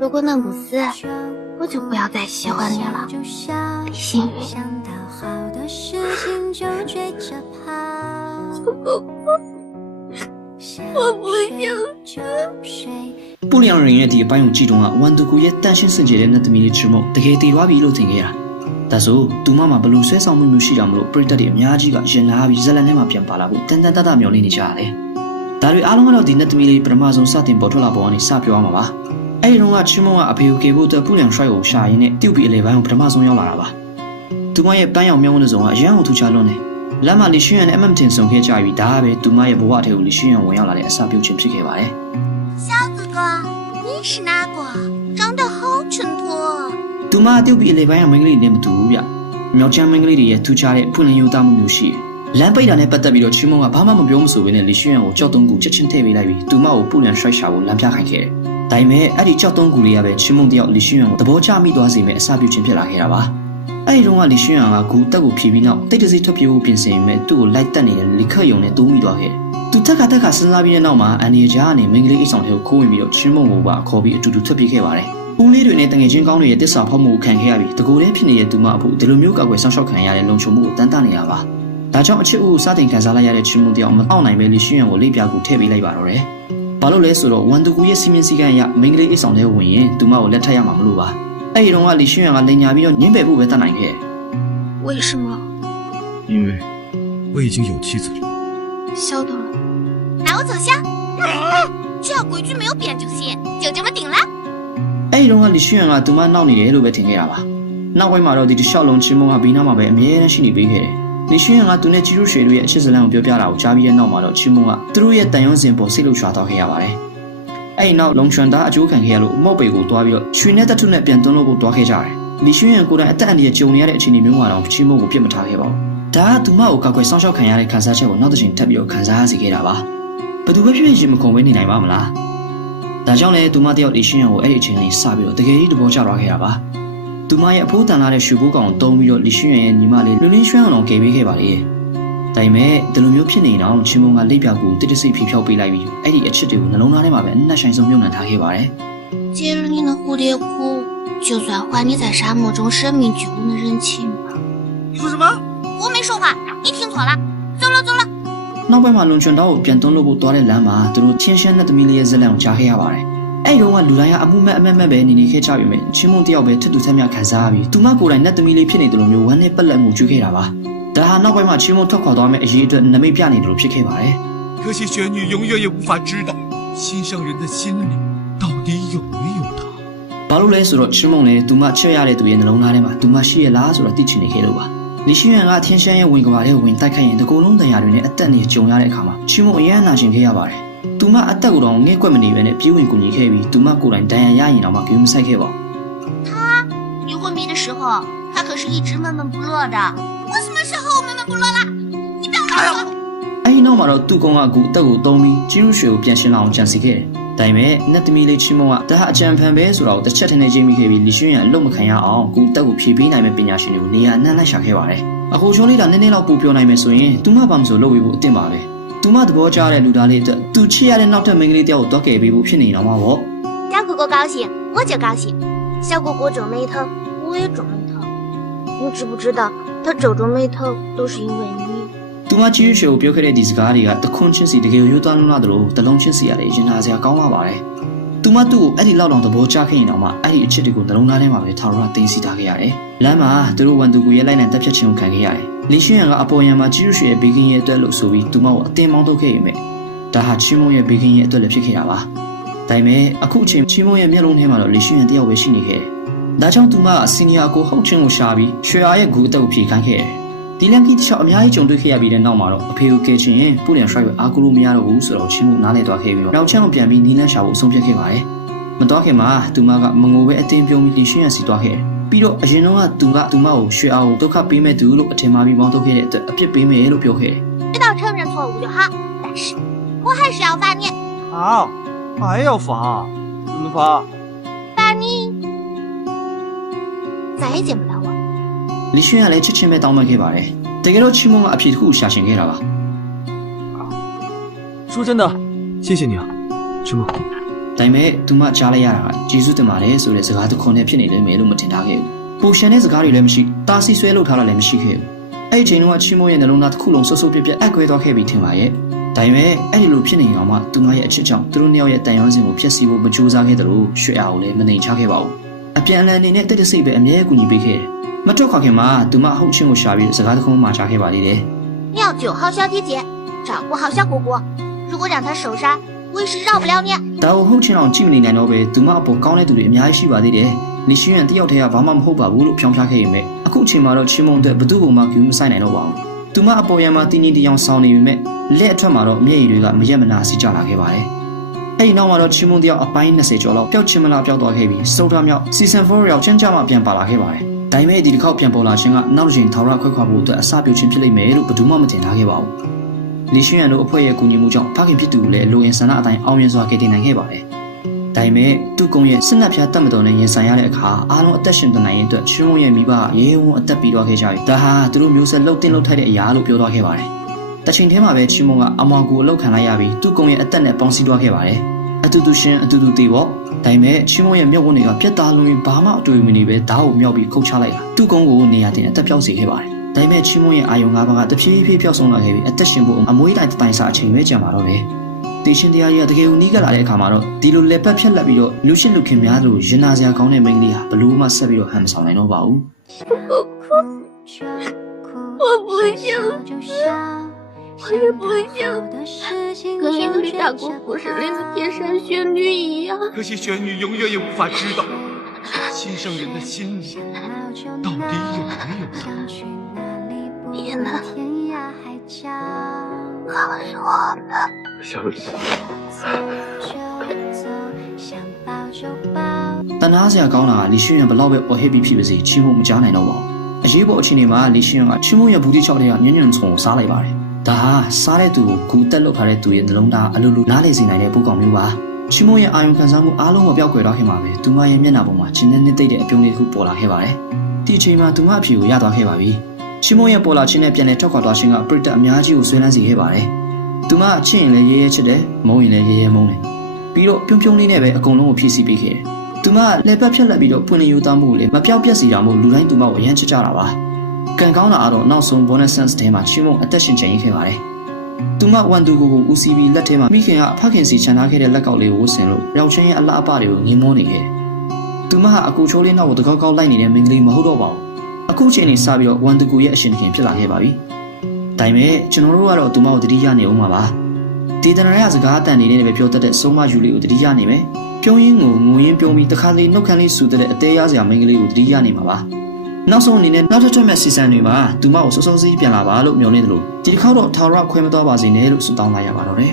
如果那不是，我就不要再喜欢你了，李星宇。我不想。不良人员的班用集中啊，万度古也担心世界的那的米的之梦，大概对话比路听个呀。但是，杜妈妈不露水上面有西凉路，不是得的，伢几个人来比热来那么偏巴拉布，单单打打苗栗你家嘞。但是阿龙阿老的那的米的，不是马上沙丁包出来包你啥票嘛吧？哎，荣啊，期末啊，朋友给我的不良衰后下一年，丢比来班用不是马上要来了吧？杜妈也班要苗的种啊，然后突家弄呢。那么李学员 MMT 送给家鱼，大呗，杜妈也不话头，李学员我要来的啥票全批给吧嘞。小哥哥，你是哪个？长得好衬托。杜妈丢比来班要每个人那么多呀，苗家每个人也突家的不能有大么游戏。蓝白人呢不得比了，期末啊，爸妈们表我所谓的李学员我交通股7,000台币来比，杜妈我不良衰下我蓝票看开。但係အဲ့ဒီ交通股里啊ပဲ，期末啲李學員我特別加密多時咩啥表全撇လာခဲ့啦吧。အဲ့ဒီတော့李學員啊股得個皮皮နောက်တိတ်တစိထွက်ပြေဖို့ပြင်ဆင်မဲ့သူ့ကိုလိုက်တက်နေတဲ့李克勇နဲ့တိုးမိသွားခဲ့။သူတက်ခါစဉ်းစားပြီးတဲ့နောက်မှာအန်ဒီဂျာကနေမင်္ဂလိအိတ်ဆောင်တွေကိုခိုးဝင်ပြီးတော့期末ကိုပါခေါ်ပြီးအတူတူထွက်ပြေးခဲ့ပါတယ်။ဦးလေးတွေနဲ့တငယ်ချင်းကောင်းတွေရဲ့တစ္ဆာဖောက်မှုကိုခံခဲ့ရပြီးတကူလေးဖြစ်နေတဲ့သူမအဖို့ဒီလိုမျိုးကောက်ွယ်ဆောင်းရှောက်ခံရတဲ့လုံခြုံမှုကိုတန်းတနေတာပါ။ဒါကြောင့်အချစ်ဦးစတင်ခံစားလိုက်ရတဲ့期末တယောက်မအောင်နိုင်ပဲ李學員ကိုလေးပြကူထည့်ပေးလိုက်ပါတော့တယ်။ဘာလို့လဲဆိုတော့ဝန်တူကူရဲ့စီမင်းစည်းကမ်းအရမင်္ဂလိအိတ်ဆောင်တဲ့ဝင်ရင်သူမကိုလက်ထပ်ရမှာမလို့ပါ။အဲ့ဒီတော့李學員ကလိန်ညာပြီးတော့ညှင်းပယ်ဖို့ပဲတတ်နိုင်ခဲ့။为什么？因为我已经有妻子了。晓得了。那我走下。只要规矩没有变就行，就这么定了。အဲ့ဒီတော့李學員ကသူမနောက်နေတယ်လို့ပဲထင်ခဲ့တာပါ။နောက်ပိုင်းမှာတော့ဒီရှောက်လုံးချင်းမုံကဘီနာမှာပဲအမြဲတမ်းရှိနေပေးခဲ့တယ်။李學員ကသူနဲ့ကြီးရုရွှေတို့ရဲ့အချစ်စလန်ကိုပြောပြတာကိုကြားပြီးတဲ့နောက်မှာတော့ချင်းမုံကသူတို့ရဲ့တန်ရုံးစင်ပေါ်စိတ်လှုပ်ရှားသွားခဲ့ရပါတယ်။အဲ့ဒီနောက်လုံချွန်သားအကျိုးခံခဲ့ရလို့မော့ပေကိုတွားပြီးတော့ရွှေနဲ့တထုနဲ့ပြန်သွန်းလို့ကိုတွားခဲ့ကြတယ်။李學員ကိုယ်တိုင်အသက်အန္တရာယ်ကြုံနေရတဲ့အခြေအနေမျိုးမှာတော့ချင်းမုံကိုပြစ်မထားခဲ့ပါဘူး။ဒါကသူမကိုကောက်ွယ်ဆောင်းရှောက်ခံရတဲ့ခံစားချက်ကိုနောက်တစ်ချိန်ထပ်ပြီးတော့ခံစားရစေခဲ့တာပါ။ဘယ်သူပဲဖြစ်ဖြစ်ရင်မခုံပဲနေနိုင်ပါမလား။ဒါကြောင့်လည်းသူမတယောက်李學員ကိုအဲ့ဒီအချိန်ကနေစပြီးတော့တကယ်ကြီးတဘောကျသွားခဲ့တာပါ။သူမရဲ့အဖိုးတန်လာတဲ့ရွှေဘိုးကောင်ကိုတုံးပြီးတော့李學員ရဲ့ညီမလေးလွလင်းရွှမ်းအောင်ကယ်ပေးခဲ့ပါလေ။ဒါပေမဲ့ဒီလိုမျိုးဖြစ်နေတော့ချင်းမုံကလိပ်ပြကူတိတဆိတ်ဖြေဖြောက်ပေးလိုက်ပြီးအဲ့ဒီအချစ်တွေကိုနှလုံးသားထဲမှာပဲအနက်ဆိုင်ဆုံးမြုပ်နှံထားခဲ့ပါတယ်“接了你的蝴蝶裤，就算还你在沙漠中生命巨无的人情吧。”你说什么？我没说话，你听错了。走了走了。နောက်ပိုင်းမှာလုံချွန်တော်ကိုပြန်သွန်းလို့ဖို့သွားတဲ့လမ်းမှာသူတို့ချင်းရှမ်းတဲ့သမီးလေးရဲ့ဇက်လန်ကိုကြားခဲ့ရပါတယ်။အဲ့ဒီတော့ကလူတိုင်းကအမှုမဲ့အမက်မဲ့ပဲနေခဲ့ကြပြီမဲ့ချင်းမုံတယောက်ပဲထစ်တူဆက်မြခံစားပြီးသူမကိုယ်တိုင်နဲ့သမီးလေးဖြစ်နေတယ်လို့မျိုးဝမ်းနဲ့ပက်လက်မှုကျွေးခဲ့တာပါ။ဒါဟာနောက်ပိုင်းမှာချင်းမုံထွက်ခွာသွားမဲ့အရေးအတွက်နမိတ်ပြနေတယ်လို့ဖြစ်ခဲ့ပါတယ်可惜玄女永远也无法知道心上人的心里到底有没有他。ဘာလို့လဲဆိုတော့ချင်းမုံလည်းသူမချစ်ရတဲ့သူရဲ့နှလုံးသားထဲမှာသူမရှိရလားဆိုတာသိချင်နေခဲ့လို့ပါ။李學員က天ရှမ်းရဲ့ဝင်ကဘာတဲ့ဝင်တိုက်ခိုက်ရင်တကူလုံးတရားတွေနဲ့အသက်နဲ့ကြုံရတဲ့အခါမှာချင်းမုံအရန်နာကျင်ခဲ့ရပါတယ်။သူမအသက်ကိုတော့ငဲ့ကွက်မနေပဲနဲ့ပြေးဝင်ကူညီခဲ့ပြီးသူမကိုယ်တိုင်ဒဏ်ရာရရင်တော့မှဂိမ်းမဆိုင်ခဲ့ပါဘူး他你昏迷的时候，他可是一直闷闷不乐的。我什么时候闷闷不乐了？你不要乱说。အဲ့ဒီနောက်မှာတော့သူ့ကောင်ကအခုအသက်ကိုတုံးပြီးကြီးရုရွှေကိုပြန်ရှင်းလာအောင်ကြံစီခဲ့တယ်။ဒါပေမဲ့နတ်သမီးလေးချင်းမုံကဒါဟာအကြံဖန်ပဲဆိုတော့တစ်ချက်ထင်းနေချင်းမိခဲ့ပြီး李學員အလုံးမခံရအောင်အခုအသက်ကိုဖြည့်ပေးနိုင်မဲ့ပညာရှင်တွေကိုနေရာအနှံ့လိုက်ရှာခဲ့ပါတယ်။အခုချိုးလေးတာနည်းနည်းလောက်ပို့ပြောနိုင်မယ်ဆိုရင်သူမဘာမှမဆိုလုပ်ပြီးဖို့အသင့်ပါပဲ။သူမသဘောကျတဲ့လူသားလေးအတွက်သူချစ်ရတဲ့နောက်ထပ်မိန်းကလေးတယောက်ကိုတွားကယ်ပေးဖို့ဖြစ်နေတော့မှာပေါ့大哥哥高兴，我就高兴。小果果皱眉头，我也皱眉头。你知不知道，他皱皱眉头都是因为你。သူမကြီးရွှေကိုပြောခဲ့တဲ့ဒီစကားတွေကတခွန်းချင်းစီတကယ်ရိုးသားလုံးလာတယ်လို့တလုံးချင်းစီရတယ်ရင်နာစရာကောင်းပါပါတယ်။သူမသူ့ကိုအဲ့ဒီလောက်တောင်သဘောကျခဲ့ရင်တော့မှအဲ့ဒီအချစ်တွေကိုနှလုံးသားထဲမှာပဲထောက်ရသိသိထားခဲ့ရတယ်။လမ်းမှာသူတို့ဝန်သူကိုရဲ့လိုက်နိုင်တက်ဖြတ်ခြင်းကိုခံခဲ့ရတယ်။李學員ကအပေါ်ယံမှာကြီးရွှေရဲ့ဘေကင်းရဲ့အတွက်လို့ဆိုပြီးသူမကိုအတင်းမောင်းထုတ်ခဲ့ရမယ်။ဒါဟာချင်းမုံရဲ့ဘေကင်းရဲ့အတွက်လည်းဖြစ်ခဲ့တာပါ။ဒါပေမဲ့အခုအချိန်ချင်းမုံရဲ့မျက်လုံးထဲမှာတော့李學員တယောက်ပဲရှိနေခဲ့တယ်။ဒါကြောင့်သူမအစီနီယာကိုဟုတ်ချင်းကိုရှာပြီးရွှေအားရဲ့ဂူအတက်ကိုဖြေခိုင်းခဲ့တယ်။ဒီလန်ကီတခြားအများကြီးကြုံတွေ့ခဲ့ရပြီးတဲ့နောက်မှာတော့အဖေကိုကယ်ချင်ရင်ပူလျံဆွဲအားကိုလို့မရတော့ဘူးဆိုတော့ချင်းမုံနားလည်သွားခဲ့ပြီးတော့နောက်ချမ်းကိုပြန်ပြီးနီးလန်းရှာဖို့အဆုံးဖြတ်ခဲ့ပါတယ်။မတော်ခင်မှာသူမကမငိုပဲအတင်းပြုံးပြီး李學員စီသွားခဲ့တယ်။ပြီးတော့အရင်တော့ကသူမကိုရွှေအားကိုဒုက္ခပေးမဲ့သူလို့အထင်မှားပြီးမောင်းထုတ်ခဲ့တဲ့အတွက်အပြစ်ပေးမယ်လို့ပြောခဲ့တယ်知道承认错误就好，但是我还是要罚你。啊，还要罚？怎么罚？罚你再也见不到我。李學員လည်းချက်ချင်းပဲတောင်းပန်ခဲ့ပါတယ်။တကယ်တော့ချင်းမုံကအဖြစ်တစ်ခုရှာရှင်ခဲ့တာပါ说真的，谢谢你啊，陈梦。ဒါပေမဲ့သူမကြားလိုက်ရတာကကျေးဇူးတင်ပါတယ်ဆိုတဲ့စကားတစ်ခွန်းနဲ့ဖြစ်နေလိမ့်မယ်လို့မထင်ထားခဲ့ဘူး။ပူရှင်တဲ့စကားတွေလည်းမရှိတာစီဆွဲလုပ်ထားတာလည်းမရှိခဲ့ဘူး။အဲ့ဒီချိန်တုန်းကချီမိုးရဲ့နှလုံးသားတစ်ခုလုံးဆုပ်ဆုပ်ပြက်ပြက်အက်ကွဲသွားခဲ့ပြီထင်ပါရဲ့။ဒါပေမဲ့အဲ့ဒီလိုဖြစ်နေအောင်မှသူမရဲ့အချစ်ကြောင့်သူတို့နှစ်ယောက်ရဲ့တန်ရုံးစင်ကိုဖျက်ဆီးဖို့မကြိုးစားခဲ့သလိုရွှေအောင်လည်းမနှိမ်ချခဲ့ပါဘူး။အပြန်အလှန်အနေနဲ့တိတ်တဆိတ်ပဲအမြဲကူညီပေးခဲ့တယ်။မထွက်ခွာခင်မှာသူမအဟုတ်ချင်းကိုရှာပြီးစကားတစ်ခုမှချခဲ့ပါသေးတယ်“妙9号小姐姐，照顾好小果果，如果让她受伤，我也是饶不了你。”ဒါကိုဟုတ်ချင်းအောင်ကြည့်မနေနိုင်တော့ပဲသူမအပေါ်ကောင်းတဲ့သူတွေအများကြီးရှိပါသေးတယ်။လီရှင်ရန်တယောက်တည်းကဘာမှမဟုတ်ပါဘူးလို့ဖြောင်းပြခဲ့ရင်ပဲအခုချိန်မှာတော့ချင်းမုံတဲ့ဘသူ့ကိုမှကျူးမဆိုင်နိုင်တော့ပါဘူး။သူမအပေါ်ရံမှာတင်းတင်းတရားဆောင်နေပြီမဲ့လက်အထွက်မှာတော့မျက်ရည်တွေကမရက်မနာစီးကျလာခဲ့ပါတယ်။အဲ့ဒီနောက်မှာတော့ချင်းမုံတယောက်အပိုင်း20ကျော်လောက်ပျောက်ချင်းမလားပျောက်သွားခဲ့ပြီးစတုထမြောက် season 4ရောက်ချင်းကြမှာပြန်ပါလာခဲ့ပါတယ်။ဒါပေမဲ့ဒီတစ်ခေါက်ပြန်ပေါ်လာခြင်းကနောက်တစ်ချိန်ထောင်ရခွဲခွာဖို့အတွက်အစပြုခြင်းဖြစ်လိမ့်မယ်လို့ဘယ်သူမှမထင်ထားခဲ့ပါဘူး။လီရှင်ရန်တို့အဖွဲ့ရဲ့ကူညီမှုကြောင့်ဖခင်ဖြစ်သူလည်းလိုအင်ဆန္ဒအတိုင်းအောင်မြင်စွာကယ်တင်နိုင်ခဲ့ပါတယ်။ဒါပေမဲ့သူ့ကုန်းရဲ့စစ်နှက်ဖျားတတ်မတော်နဲ့ရင်ဆိုင်ရတဲ့အခါအားလုံးအသက်ရှင်တနိုင်ရင်အတွက်ချင်းမုံရဲ့မိဘရေဝံအသက်ပြီးသွားခဲ့ကြပြီ။ဒါဟာသူတို့မျိုးဆက်လှုပ်တင်လှုပ်ထိုက်တဲ့အရာလို့ပြောသွားခဲ့ပါတယ်။တချိန်တည်းမှာပဲချင်းမုံကအမောင်ကိုအလောက်ခံလိုက်ရပြီးသူ့ကုန်းရဲ့အသက်နဲ့ပေါင်းစည်းသွားခဲ့ပါတယ်။အတူတူရှင်အတူတူသေးပေါ့။ဒါပေမဲ့ချင်းမုံရဲ့မြုပ်ဝန်းတွေကပြတ်သားလုံးပြီးဘာမှအတွေ့အမြင်တွေပဲဓာတ်ကိုမြောက်ပြီးခုတ်ချလိုက်တာ။သူ့ကုန်းကိုနေရာတင်အသက်ပြောက်စေခဲ့ပါတယ်။ဒါပေမဲ့ချင်းမုံရဲ့အာယုံ၅ပါးကတဖြည်းဖြည်းပျောက်ဆုံးလာခဲ့ပြီးအသက်ရှင်ဖို့အမွေးတိုင်းတိုင်စာအချိန်ပဲကြာမှာတော့ပဲ။တေရှင်တရားကြီးကတကယ်ကိုနီးကပ်လာတဲ့အခါမှာတော့ဒီလိုလက်ပတ်ဖြတ်လက်ပြီးတော့လူရှင်လူခင်များတို့ရင်နာစရာကောင်းတဲ့မိန်းကလေးဟာဘလို့မှဆက်ပြီးတော့ဟန်မဆောင်နိုင်တော့ပါဘူး我不行，我也不行，跟英语大国故事里的天山玄女一样。可惜玄女永远也无法知道，心上人的心里到底有没有她。你呢？告诉我们。小李。တနာစရာကောင်းတာလီရှင်ရဘလောက်ပဲအော်ဟစ်ပြီးဖြစ်ပါစေချင်းမမကြားနိုင်တော့ပါဘူးအရေးပေါ်အချိန်တွေမှာလီရှင်ကချင်းမရဲ့ဘူးတိချောက်တွေကညွန့်ညွန့်ချုံစားလိုက်ပါတယ်ဒါဟာစားတဲ့သူကိုဂူတက်လောက်ထားတဲ့သူရဲ့နှလုံးသားအလိုလိုနားလေစေနိုင်တဲ့ပုကောင်မျိုးပါချင်းမရဲ့အာယုံခံစားမှုအားလုံးမပြောက်ကွယ်တော့ခင်ပါပဲသူမရဲ့မျက်နှာပေါ်မှာချင်းနဲ့နှစ်သိမ့်တဲ့အပြုံးလေးတစ်ခုပေါ်လာခဲ့ပါတယ်ဒီအချိန်မှာသူမအဖြေကိုရသွားခဲ့ပါပြီချင်းမရဲ့ပေါ်လာခြင်းနဲ့ပြန်လည်ထွက်ခွာသွားခြင်းကပရိသတ်အများကြီးကိုဆွဲလန်းစေခဲ့ပါတယ်သူမအချင်းရင်လည်းရဲရဲချစ်တယ်မုန်းရင်လည်းရဲရဲမုန်းတယ်ပြီးတော့ပြုံးပြုံးလေးနဲ့ပဲအကုန်လုံးကိုဖြည့်ဆည်းပေးခဲ့တယ်သူမလက်ပတ်ဖြတ်လက်ပြီးတော့ပွင့်လင်းယူသားမှုကိုလည်းမပြောက်ပြက်စီတာမို့လူတိုင်းသူမကိုအရန်ချစ်ကြတာပါကံကောင်းတာကတော့နောက်ဆုံး bonus sense ထဲမှာချင်းမုံအသက်ရှင်ကျန်ရစ်ခဲ့ပါတယ်သူမဝန်သူကိုဦးစီးပြီးလက်ထဲမှာမိခင်ကဖခင်စီချန်ထားခဲ့တဲ့လက်ကောက်လေးကိုဝတ်ဆင်လို့ရောက်ချင်းရဲ့အလှအပတွေကိုငင်းမောနေခဲ့သူမဟာအကူချိုးလေးနောက်ကိုတကောက်ကောက်လိုက်နေတဲ့မိန်းကလေးမဟုတ်တော့ပါဘူးအခုချိန်နေစပြီးတော့ဝန်သူကိုရဲ့အရှင်ခင်ဖြစ်လာခဲ့ပါပြီဒါပေမဲ့ကျွန်တော်တို့ကတော့သူမကိုတတိယနေအောင်ပါဒေသနာရစကားအတန်နေတဲ့ပဲပြောတတ်တဲ့ဆုံးမယူလေးကိုတတိယနေမယ်ပြုံးရင်းကိုငိုရင်းပြုံးပြီးတခါလေးနှုတ်ခမ်းလေးဆူတဲ့အသေးရစရာမိန်းကလေးကိုတတိယနေမှာပါနောက်ဆုံးအနေနဲ့နောက်ထပ်ထွက်မဲ့စီစံတွေမှာသူမကိုစောစောစီးပြန်လာပါလို့မျှော်လင့်တယ်လို့ဒီတစ်ခေါက်တော့ထာဝရခွဲမသွားပါစေနဲ့လို့ဆုတောင်းလိုက်ရပါတော့တယ်